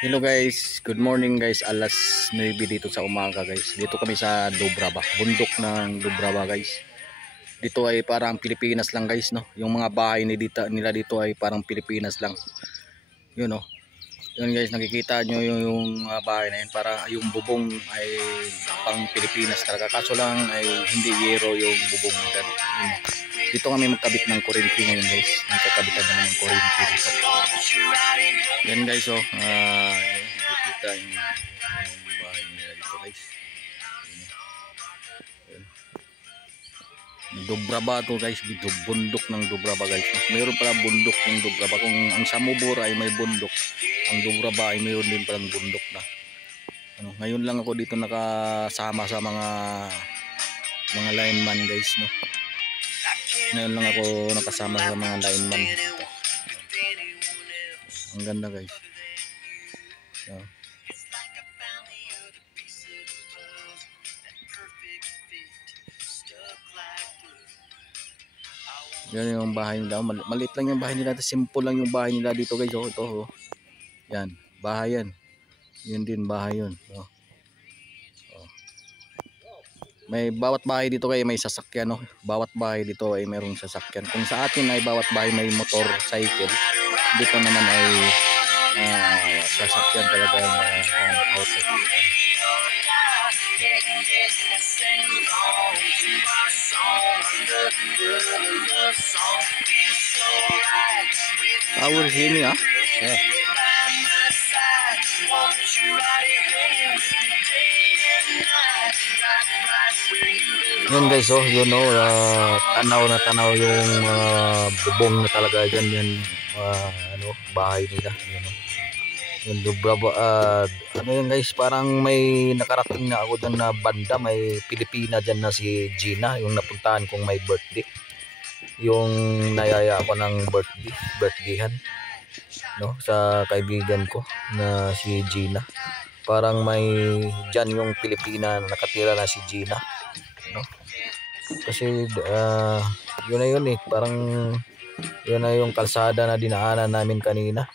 Hello guys, good morning guys. Alas 9 dito sa umaga guys. Dito kami sa Dubrava, bundok ng Dubrava guys. Dito ay parang Pilipinas lang guys, no. Yung mga bahay nila dito ay parang Pilipinas lang. Yun no. Yun guys, nakikita nyo yung mga bahay na yun, para yung bubong ay pang Pilipinas talaga. Kaso lang ay hindi yero yung bubong nila. Dito kami magkabit ng kuryente ngayon guys. Nagkakabitan naman ng kuryente dito. Yan guys, oh. Nakikita yung bahay nila dito guys. Dubrava to guys, bundok ng Dubrava guys. Mayroon pala bundok ng Dubrava. Kung ang Samobor ay may bundok, ang Dubrava ay mayroon din palang bundok na. Ngayon lang ako dito nakasama sa mga lineman guys, no. Ngayon lang ako nakasama sa mga lineman dito. Ang ganda guys. So, yan yung bahay nila. Maliit lang yung bahay nila. Simple lang yung bahay nila dito guys. Oh, ito. Oh. Yan. Bahay yan. Yun din bahay yun. Oh. Oh. May bawat bahay dito kayo may sasakyan. Oh. Bawat bahay dito ay mayroong sasakyan. Kung sa atin ay bawat bahay may motor, cycle. Dito naman ay sasakyan talaga yung auto. Power sini ah. Yeah. Yan guys, oh, you know, tanaw na tanaw yung bubong na talaga dyan, yan, bahay nila, yun, yung Dubrava. Ano yan guys, parang may nakarating na ako dyan na banda, may Pilipina dyan na si Gina, yung napuntahan kong may birthday, yung nayaya ako ng birthdayhan, no, sa kaibigan ko na si Gina. Parang may dyan yung Pilipina na nakatira na si Gina, no? Kasi yun na yun eh, parang yun na yung kalsada na dinaanan namin kanina,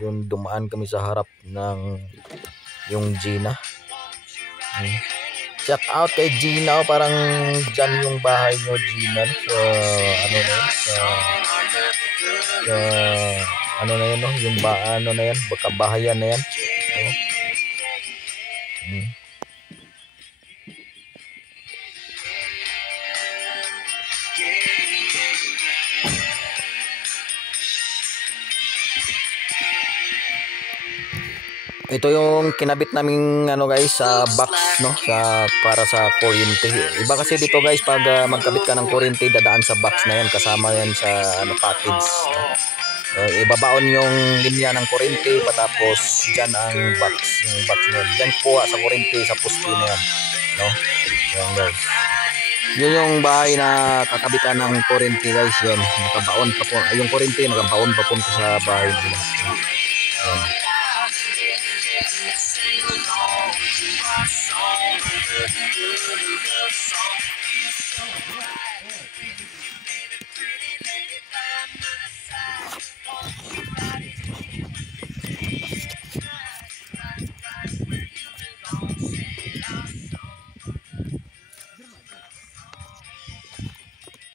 yung dumaan kami sa harap ng yung Gina. Shout out kay Gina, parang dyan yung bahay nyo Gina, so ano na yun, ano na yun, no? Yung ano na yan, kabahayan na yan, no? Ito yung kinabit naming guys sa box, no, para sa kuryente. Iba kasi dito guys, pag magkabit ka ng kuryente, dadaan sa box na yan, kasama yan sa package, no? Ibabaon yung linya ng kuryente, patapos dyan ang box, yung box na yan. Dyan po sa kuryente, sa poste na yan, no? Yan guys, yun yung bahay na kakabitan ng kuryente guys. Yan, nakabaon pa po yung kuryente, nakabaon pa po sa bahay nila. Yan.